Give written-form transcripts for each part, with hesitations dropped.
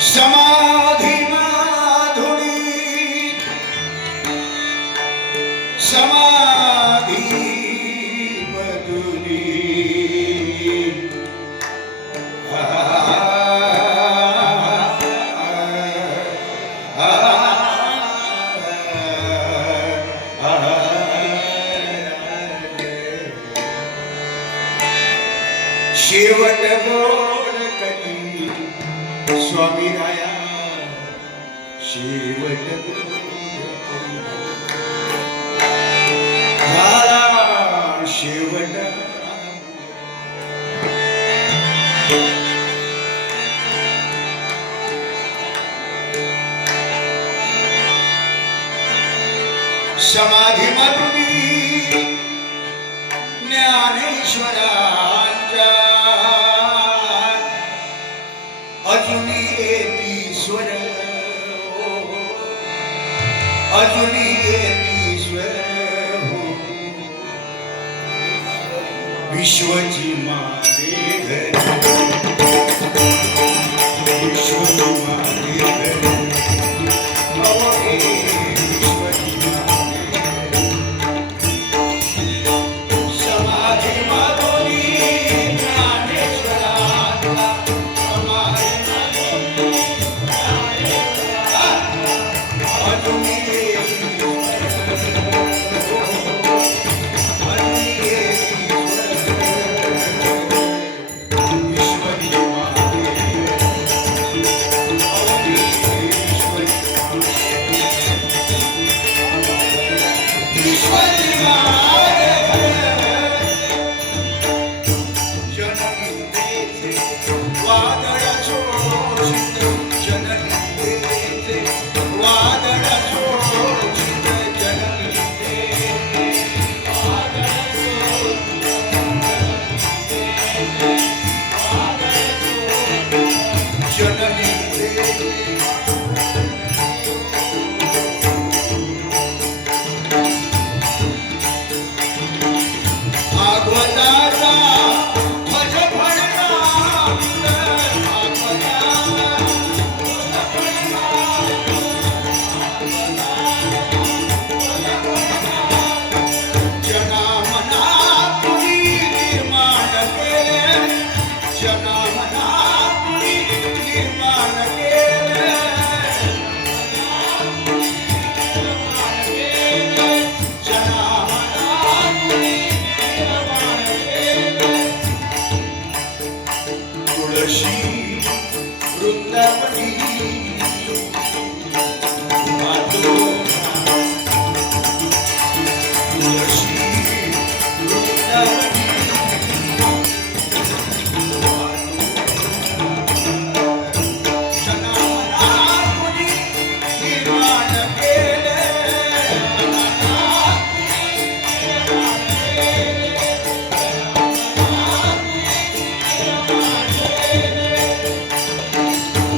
समाधी माधुरी समाधी मधुरी शेवट गोड करी स्वामी राया शेवट झाला शेवट समाधी मधुरी ज्ञानेश्वरांच्या अजुनी येती स्वर अजुनी येती स्वर विश्वची माते घर विश्वची माते घर विश्वची समाधी माधुरी ज्ञानेश्वरांचा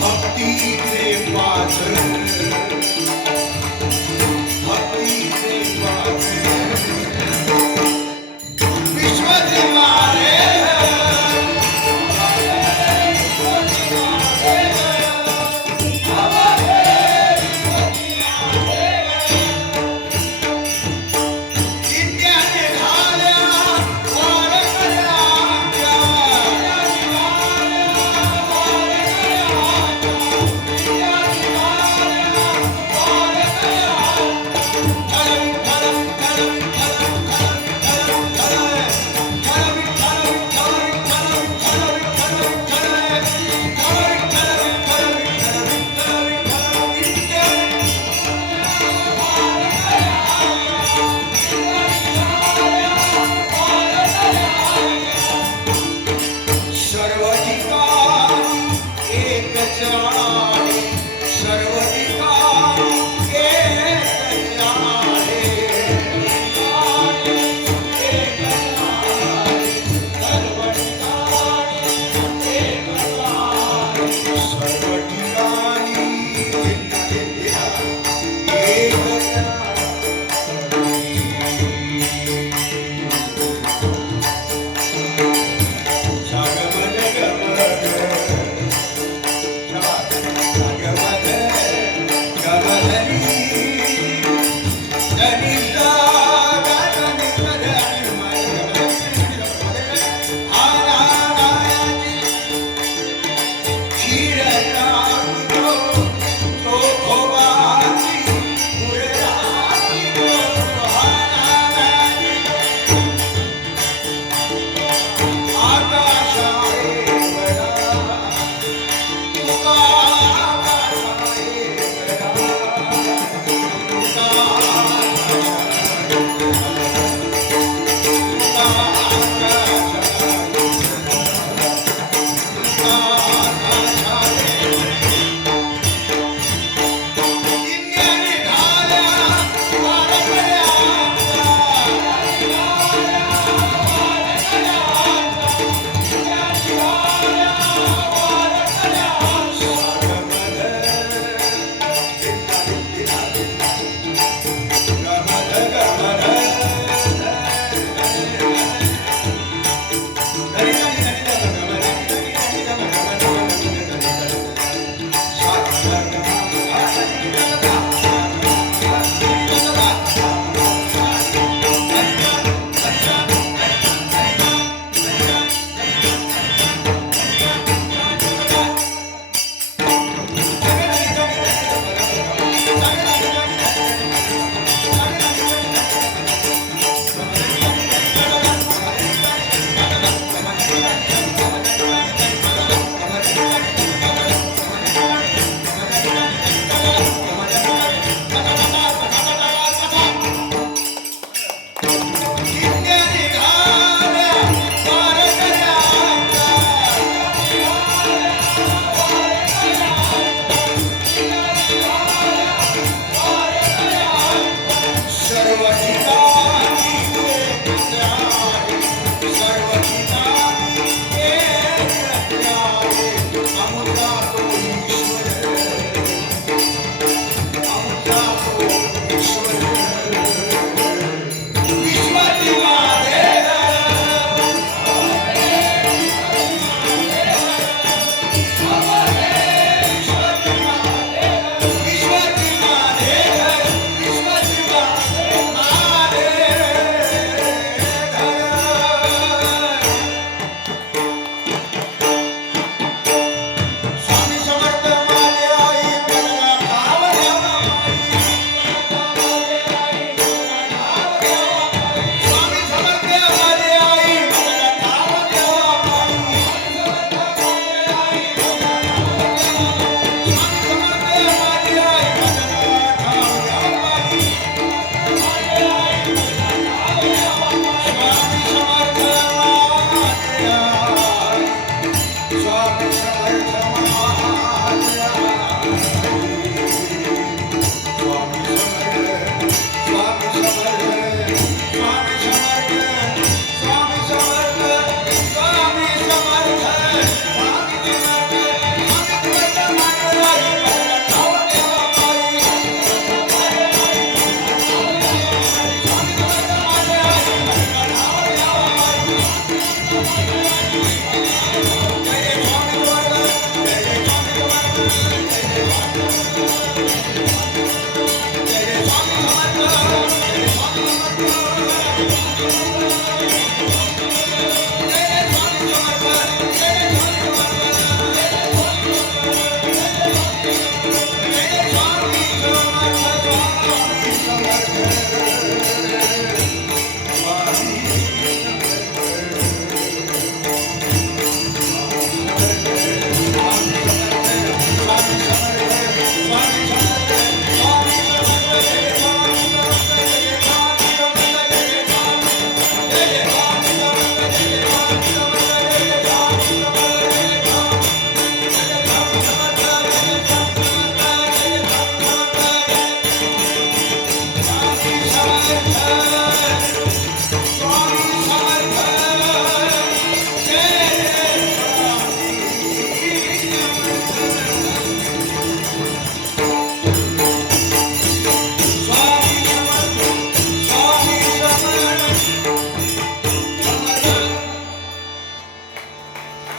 भक्ती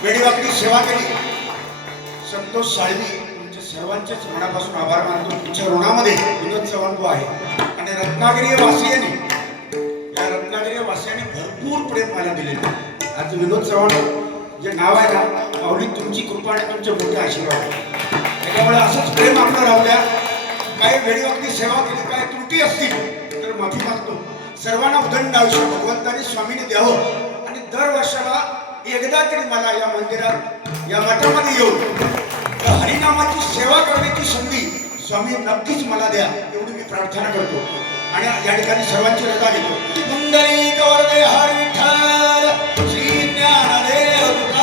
वेळीवाकडी सेवा केली. संतोष साळवी तुमच्या सर्वांच्याच मनापासून आभार मानतो. तुमच्या ऋणामध्ये विनोद चव्हाण आहे आणि रत्नागिरी वासियांनी या रत्नागिरी वासियांनी भरपूर प्रेम मला दिलेलं. आज विनोद चव्हाण जे नाव आहे ना, माऊली तुमची कृपा आणि तुमचे मोठे आशीर्वाद आहे. त्याच्यामुळे असंच प्रेम आपलं राहूया. काही वेळीवाकडी सेवा केली, काही त्रुटी असतील तर माफी मागतो. सर्वांना उदंड आयुष्य भगवंताने स्वामीने द्यावं आणि दरवर्षाला एकदा तरी मला या मंदिरात या मठामध्ये येऊन हरिनामाची सेवा करण्याची संधी स्वामी नक्कीच मला द्या, एवढी मी प्रार्थना करतो आणि या ठिकाणी सर्वांची रजा घेतो. कुंडली गौरदे हर विठ्ठल श्री ज्ञानदेव